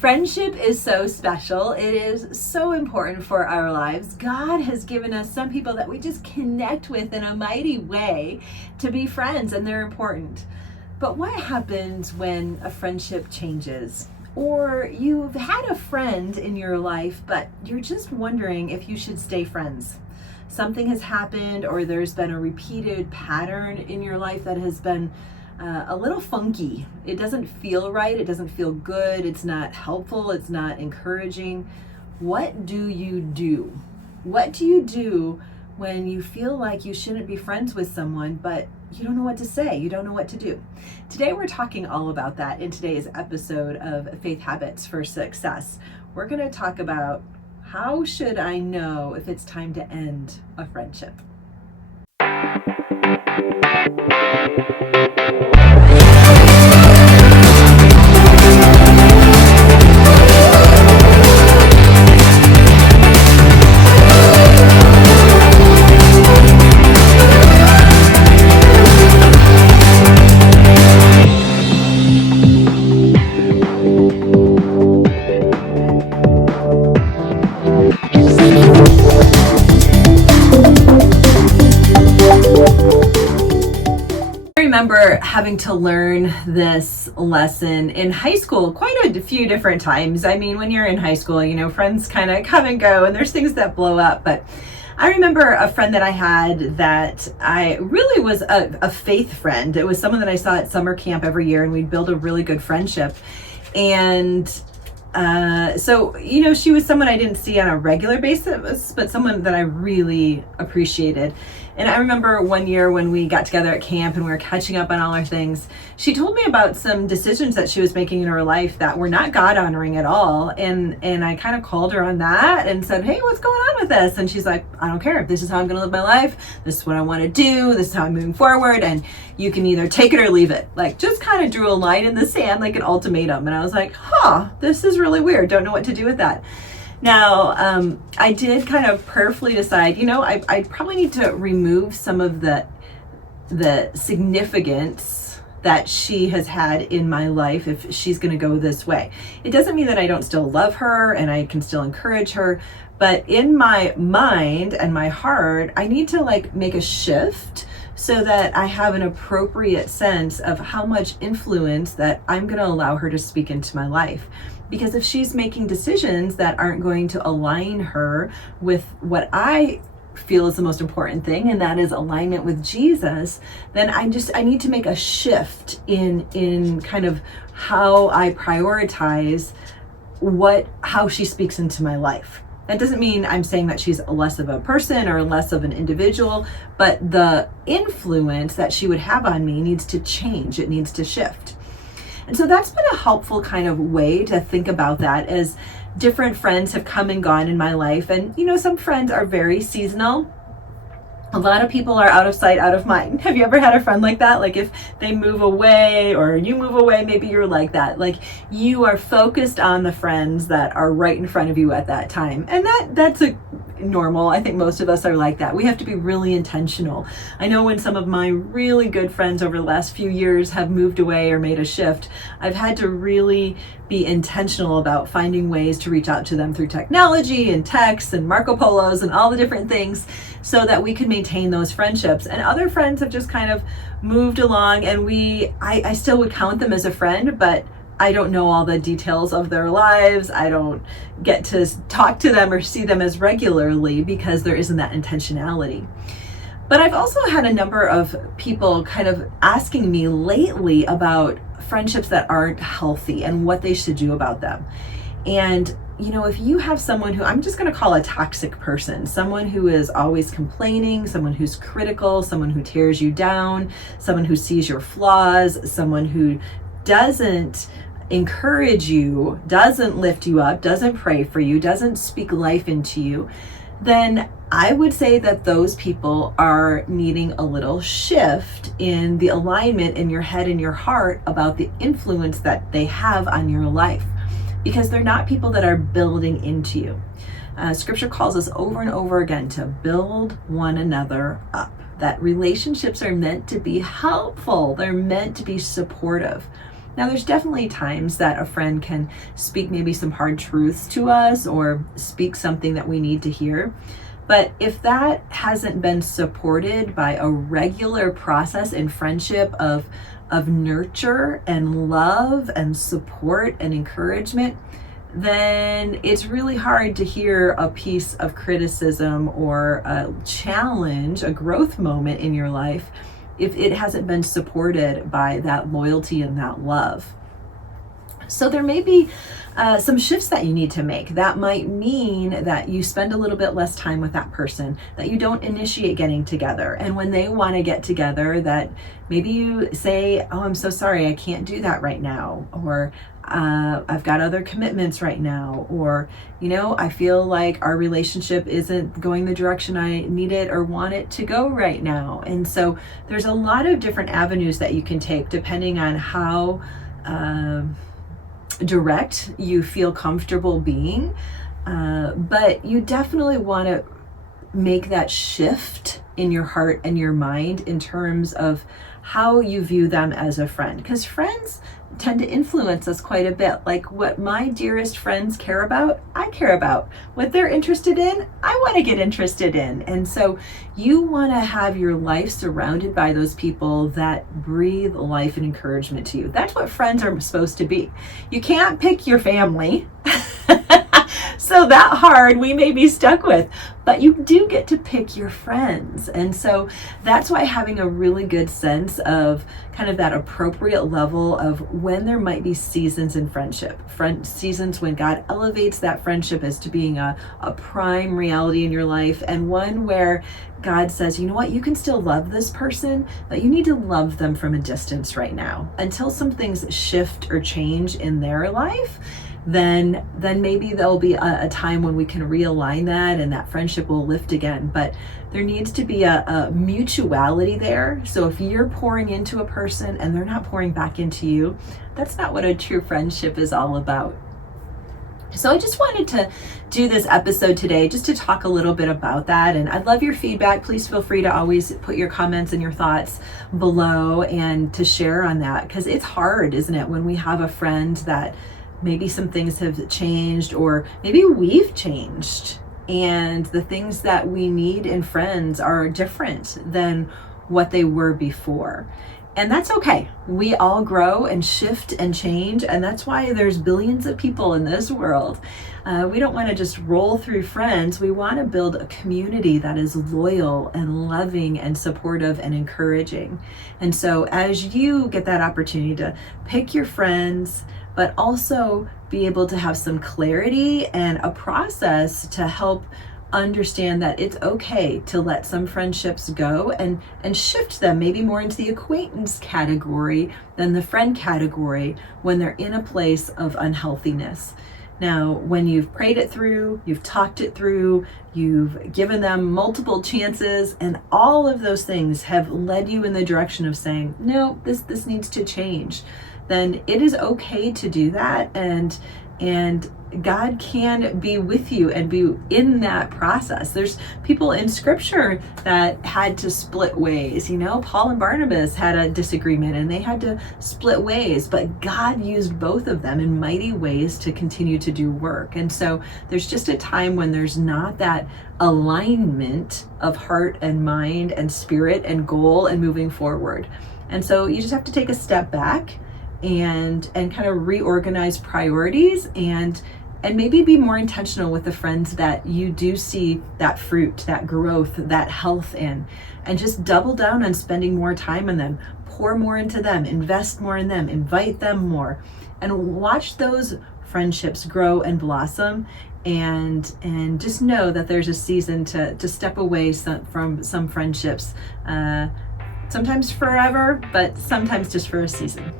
Friendship is so special. It is so important for our lives. God has given us some people that we just connect with in a mighty way to be friends, and they're important. But what happens when a friendship changes? Or you've had a friend in your life, but you're just wondering if you should stay friends. Something has happened, or there's been a repeated pattern in your life that has been a little funky. It doesn't feel right. It doesn't feel good. It's not helpful. It's not encouraging. What do you do? What do you do when you feel like you shouldn't be friends with someone, but you don't know what to say? You don't know what to do. Today, we're talking all about that in today's episode of Faith Habits for Success. We're going to talk about how should I know if it's time to end a friendship? I remember having to learn this lesson in high school quite a few different times. I mean, when you're in high school, friends kind of come and go and there's things that blow up. But I remember a friend that I had that I really was a faith friend. It was someone that I saw at summer camp every year, and we'd build a really good friendship. And so she was someone I didn't see on a regular basis, but someone that I really appreciated. And I remember one year when we got together at camp and we were catching up on all our things, she told me about some decisions that she was making in her life that were not God honoring at all. And I kind of called her on that and said, hey, what's going on with this? And she's like, I don't care. This is how I'm going to live my life. This is what I want to do. This is how I'm moving forward. And you can either take it or leave it. Like, just kind of drew a line in the sand, like an ultimatum. And I was like, this is really weird. Don't know what to do with that. Now, I did kind of prayerfully decide, I probably need to remove some of the significance that she has had in my life if she's going to go this way. It doesn't mean that I don't still love her and I can still encourage her, but in my mind and my heart, I need to make a shift so that I have an appropriate sense of how much influence that I'm going to allow her to speak into my life. Because if she's making decisions that aren't going to align her with what I feel is the most important thing, and that is alignment with Jesus, then I need to make a shift in kind of how I prioritize how she speaks into my life. That doesn't mean I'm saying that she's less of a person or less of an individual, but the influence that she would have on me needs to change. It needs to shift. And so that's been a helpful kind of way to think about that, as different friends have come and gone in my life. And, some friends are very seasonal. A lot of people are out of sight, out of mind. Have you ever had a friend like that? Like, if they move away or you move away, maybe you're like that. Like, you are focused on the friends that are right in front of you at that time. And that's normal. I think most of us are like that. We have to be really intentional. I know when some of my really good friends over the last few years have moved away or made a shift, I've had to really be intentional about finding ways to reach out to them through technology and texts and Marco Polos and all the different things so that we can maintain those friendships. And other friends have just kind of moved along, and I still would count them as a friend, but I don't know all the details of their lives. I don't get to talk to them or see them as regularly because there isn't that intentionality. But I've also had a number of people kind of asking me lately about friendships that aren't healthy and what they should do about them. And, if you have someone who I'm just going to call a toxic person, someone who is always complaining, someone who's critical, someone who tears you down, someone who sees your flaws, someone who doesn't encourage you, doesn't lift you up, doesn't pray for you, doesn't speak life into you, then I would say that those people are needing a little shift in the alignment in your head and your heart about the influence that they have on your life, because they're not people that are building into you. Scripture calls us over and over again to build one another up, that relationships are meant to be helpful. They're meant to be supportive. Now, there's definitely times that a friend can speak maybe some hard truths to us or speak something that we need to hear. But if that hasn't been supported by a regular process in friendship of nurture and love and support and encouragement, then it's really hard to hear a piece of criticism or a challenge, a growth moment in your life, if it hasn't been supported by that loyalty and that love. So there may be some shifts that you need to make. That might mean that you spend a little bit less time with that person, that you don't initiate getting together. And when they want to get together, that maybe you say, oh, I'm so sorry, I can't do that right now. Or I've got other commitments right now. Or, I feel like our relationship isn't going the direction I need it or want it to go right now. And so there's a lot of different avenues that you can take depending on how direct you feel comfortable being, but you definitely want to make that shift in your heart and your mind in terms of how you view them as a friend, because friends tend to influence us quite a bit. Like what my dearest friends care about, I care about. What they're interested in, I want to get interested in. And so you want to have your life surrounded by those people that breathe life and encouragement to you. That's what friends are supposed to be. You can't pick your family. So that hard we may be stuck with, but you do get to pick your friends. And so that's why having a really good sense of kind of that appropriate level of when there might be seasons in friendship, seasons when God elevates that friendship as to being a prime reality in your life, and one where God says, you know what, you can still love this person, but you need to love them from a distance right now until some things shift or change in their life. Then maybe there'll be a time when we can realign that and that friendship will lift again. But there needs to be a mutuality there. So if you're pouring into a person and they're not pouring back into you, that's not what a true friendship is all about. So I just wanted to do this episode today just to talk a little bit about that. And I'd love your feedback. Please feel free to always put your comments and your thoughts below and to share on that, because it's hard, isn't it, when we have a friend that maybe some things have changed, or maybe we've changed and the things that we need in friends are different than what they were before. And that's okay. We all grow and shift and change, and that's why there's billions of people in this world. We don't want to just roll through friends. We want to build a community that is loyal and loving and supportive and encouraging. And so as you get that opportunity to pick your friends, but also be able to have some clarity and a process to help understand that it's okay to let some friendships go and shift them maybe more into the acquaintance category than the friend category when they're in a place of unhealthiness. Now, when you've prayed it through, you've talked it through, you've given them multiple chances, and all of those things have led you in the direction of saying, no, this needs to change, then it is okay to do that, and God can be with you and be in that process. There's people in scripture that had to split ways. Paul and Barnabas had a disagreement and they had to split ways, but God used both of them in mighty ways to continue to do work. And so there's just a time when there's not that alignment of heart and mind and spirit and goal and moving forward. And so you just have to take a step back and kind of reorganize priorities and maybe be more intentional with the friends that you do see that fruit, that growth, that health in, and just double down on spending more time on them, pour more into them, invest more in them, invite them more, and watch those friendships grow and blossom, and just know that there's a season to step away from some friendships, sometimes forever, but sometimes just for a season.